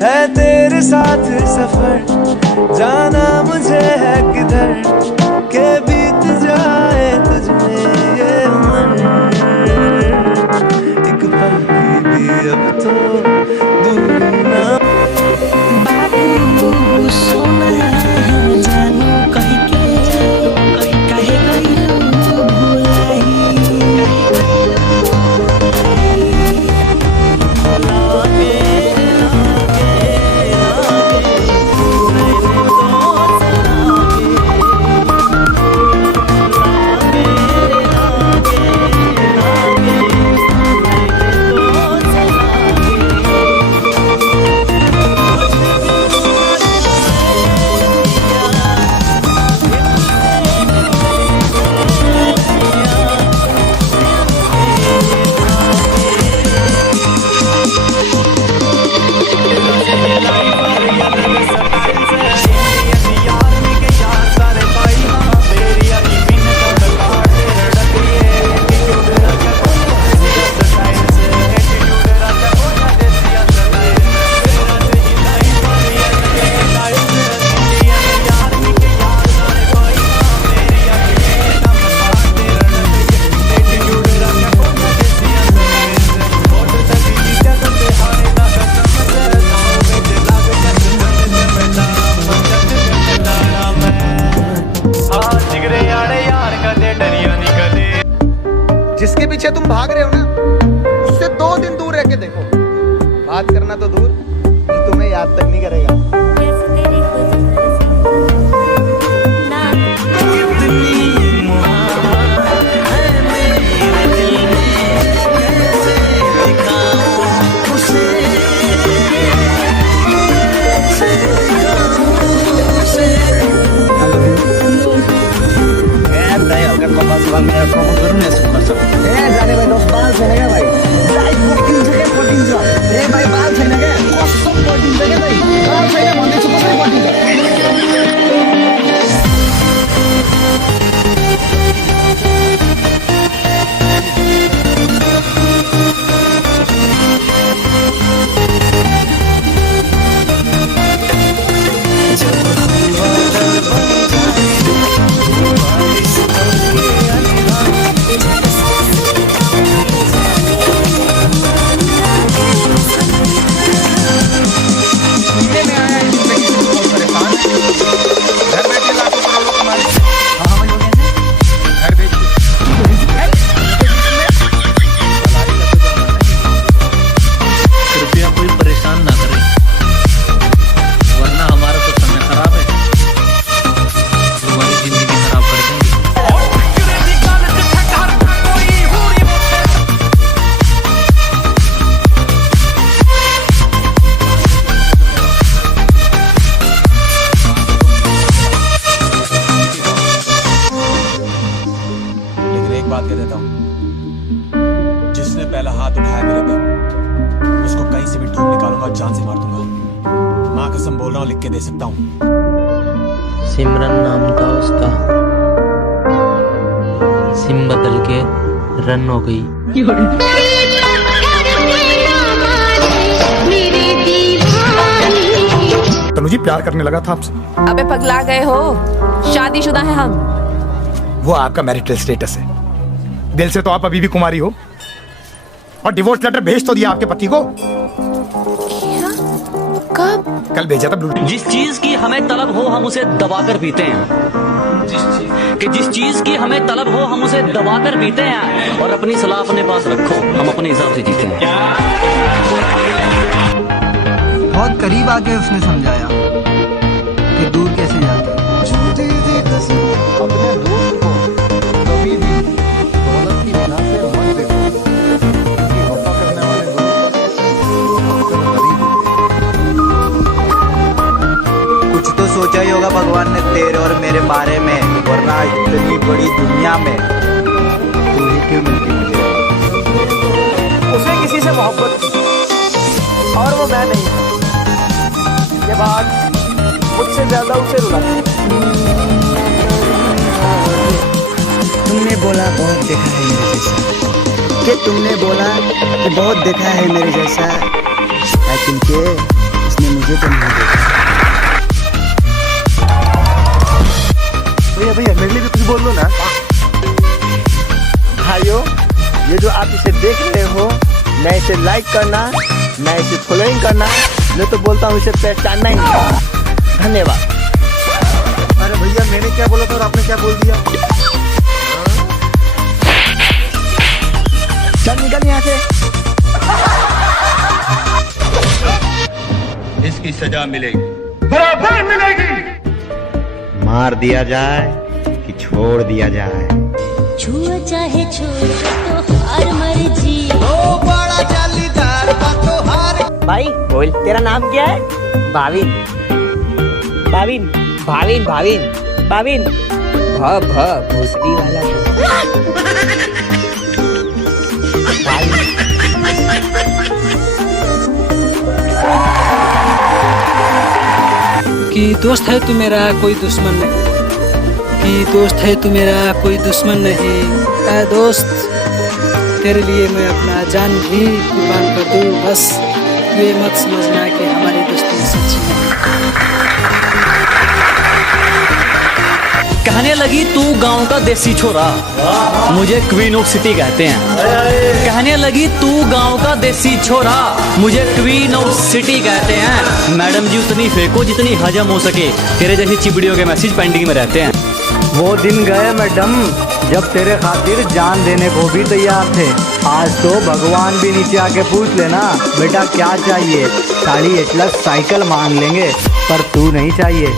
है तेरे साथ सफर, जाना मुझे है किधर के बीत जाए तुझमें ये उम्र, एक पल की भी अब तो दूर ना। बाबू सोना जानू कहीं के कहे गई भुलाई जिसके पीछे तुम भाग रहे हो ना, उससे 2 दिन दूर रह के देखो। बात करना तो दूर, ये तुम्हें याद तक नहीं करेगा। जाने भाई दोस्त बाल से लगे भाई, भाई बाल से लगे सब 14 जगह भाई बाल से लगे मंदिर सुपर से 14 बात कह देता हूँ, जिसने पहला हाथ उठाया मेरे पे, उसको कहीं से भी ढूंढ निकालूंगा, जान से मार दूंगा। माँ कसम बोल रहा हूँ, लिख के दे सकता हूँ। सिमरन नाम था उसका, सिम बदल के रन हो गई। तनु जी प्यार करने लगा था आपसे। अबे पगला गए हो, शादीशुदा है हम। वो आपका मैरिटल स्टेटस है, दिल से तो आप अभी भी कुमारी हो। और डिवोर्स लेटर भेज तो दिया आपके पति को। क्या? कब? कल भेजा था ब्लू। जिस चीज की हमें तलब हो हम उसे दबाकर पीते हैं, जिस चीज की हमें तलब हो हम उसे दबाकर पीते हैं, और अपनी सलाह अपने पास रखो, हम अपने हिसाब से जीते हैं। बहुत करीब आके उसने समझाया कि दूर कैसे जाते हैं। अपने दोस्त को कभी भी दौलत की बिना से मत देखो, क्योंकि वफा करने वाले दोस्त अक्सर गरीब होते हैं। कुछ तो सोचा ही होगा भगवान ने तेरे और मेरे बारे में, वरना इतनी बड़ी दुनिया में तू ही क्यों मिलती मुझे। उसे किसी से मोहब्बत थी और वो मैं नहीं था। ये बात मुझसे ज्यादा उसे रुला। तुमने बोला बहुत देखा है मेरे जैसा, कि तुमने बोला कि बहुत देखा है मेरे जैसा, लेकिन के उसने इसे लाइक करना, ना इसे फॉलोइंग करना, नहीं तो बोलता हूँ इसे पहचानना ही नहीं। धन्यवाद। अरे भैया मैंने क्या बोला था और आपने क्या बोल दिया? चल निकल यहाँ से। इसकी सजा मिलेगी, बराबर मिलेगी। मार दिया जाए कि छोड़ दिया जाए? छुआ चाहे छोड़ तो हार मर्जी। ओ बड़ा जालीदार तो हार। भाई बोल, तेरा नाम क्या है? भाविन भाविन भाविन भाविन भाविन भोसड़ी वाला कि दोस्त है तू मेरा कोई दुश्मन नहीं, कि दोस्त है तू मेरा कोई दुश्मन नहीं। ऐ दोस्त तेरे लिए मैं अपना जान भी कुर्बान कर दूँ, बस ये मत समझना कि हमारी दोस्ती सच्ची है। कहने लगी तू गांव का देसी छोरा, मुझे क्वीन ऑफ सिटी कहते हैं। कहने लगी तू गांव का देसी छोरा, मुझे क्वीन ऑफ सिटी कहते हैं। मैडम जी उतनी फेंको जितनी हजम हो सके, तेरे जैसी चिबड़ियों के मैसेज पेंडिंग में रहते हैं। वो दिन गए मैडम जब तेरे खातिर जान देने को भी तैयार थे। आज तो भगवान भी नीचे आके पूछ लेना बेटा क्या चाहिए, साड़ी एटलस साइकिल मांग लेंगे, पर तू नहीं चाहिए।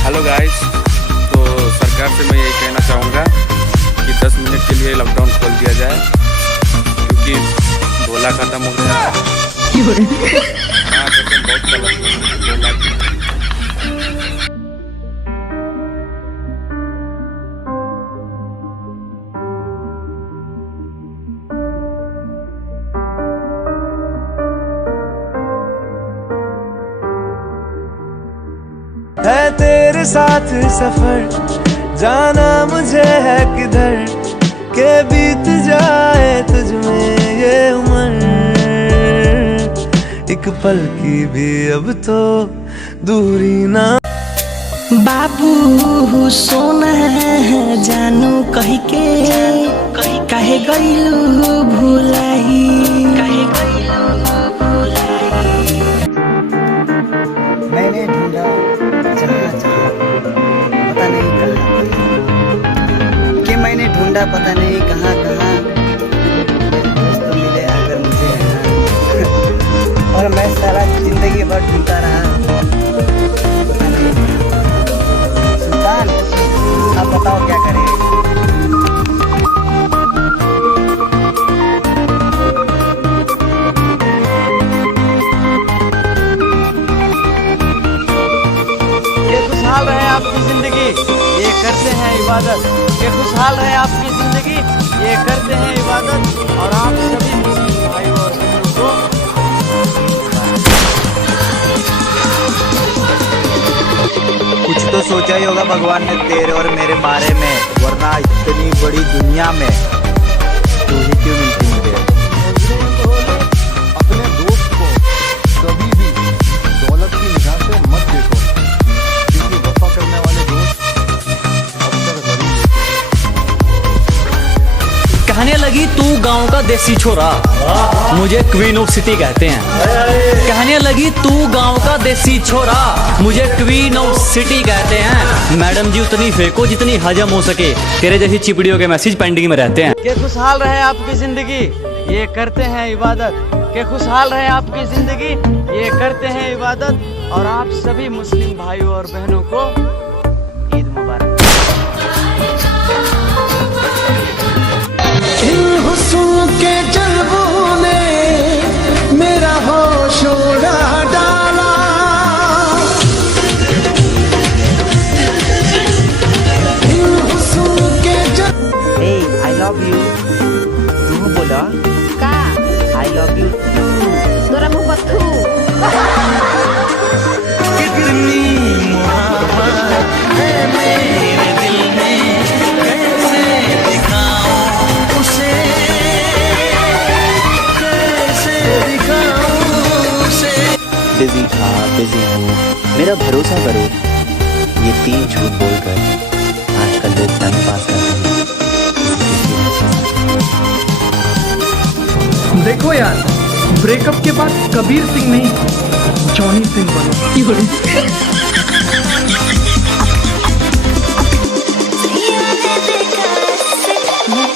हेलो गाइस, तो सरकार से मैं यही कहना चाहूँगा कि 10 मिनट के लिए लॉकडाउन खोल दिया जाए, क्योंकि भोला खत्म हो गया। हाँ, कसम बहुत गलत है भोला की। है तेरे साथ सफर, जाना मुझे है किधर के बीत जाए तुझ में ये उम्र। एक पल की भी अब तो दूरी ना। बाबू सोना है जानू कही के कहे गईलू भुलाई। मैंने ढूंढा जहाँ जहाँ पता नहीं कहाँ, कि मैंने ढूंढा पता नहीं कहाँ कहाँ, दोस्त तो मिले अगर मुझे यहाँ। और मैं सारा जिंदगी भर ढूंढता रहा, पता नहीं। सुल्तान आप बताओ क्या करें? खुशहाल रहे आपकी जिंदगी, ये करते हैं इबादत। ये खुशहाल रहे आपकी जिंदगी, ये करते हैं इबादत। और आप सभी मुस्लिम भाई और बहनों को कुछ तो सोचा ही होगा भगवान ने तेरे और मेरे बारे में, वरना इतनी बड़ी दुनिया में तू ही क्यों मिलती मुझे? अपने दोस्त को कभी भी दौलत की निगाह से मत देखो, क्योंकि वफा करने वाले दोस्त अक्सर गरीब होते हैं। कहने लगी तू गांव का देसी छोरा, मुझे क्वीन ऑफ सिटी कहते हैं। कहने लगी तू गांव का देसी छोरा, मुझे क्वीन ऑफ सिटी कहते हैं। मैडम जी उतनी फेंको जितनी हजम हो सके, तेरे जैसी चिपड़ियों के मैसेज पेंडिंग में रहते हैं। के खुशहाल रहे आपकी जिंदगी, ये करते हैं इबादत। के खुशहाल रहे आपकी जिंदगी, ये करते हैं इबादत। और आप सभी मुस्लिम भाइयों और बहनों को ईद मुबारक। इन हुस्न के जलवों ने मेरा होश उड़ा डाला। इन हुस्न के हे आई लव यू, तू बोला का आई लव यू टू। तोरा मुंह पत्थू। कितनी मोहब्बत है मेरे दिल में, कैसे दिखाऊं बिजी था, बिजी हूँ, मेरा भरोसा करो। ये 3 झूठ बोलकर आजकल लोग टाइम पास कर रहे हैं। देखो यार, ब्रेकअप के बाद कबीर सिंह नहीं, जॉनी सिंह बनो।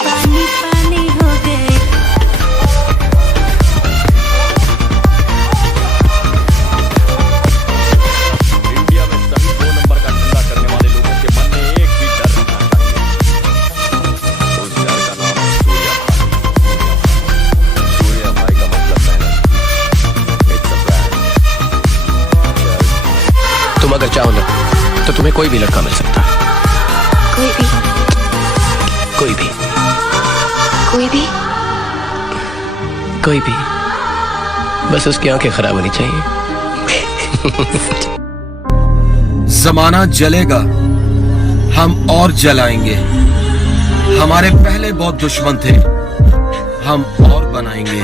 पानी पानी हो गए। इंडिया में सभी 2 नंबर का धंधा करने वाले लोगों के मन में एक ही डर रहना चाहिए। उस डर का नाम है सूर्या भाई। सूर्या भाई का मतलब मेहनत। It's a brand. तुम अगर चाहो ना तो तुम्हें कोई भी लड़का मिल सकता है। कोई भी कोई भी कोई भी कोई भी, बस उसकी आंखें खराब होनी चाहिए। जमाना जलेगा, हम और जलाएंगे। हमारे पहले बहुत दुश्मन थे, हम और बनाएंगे।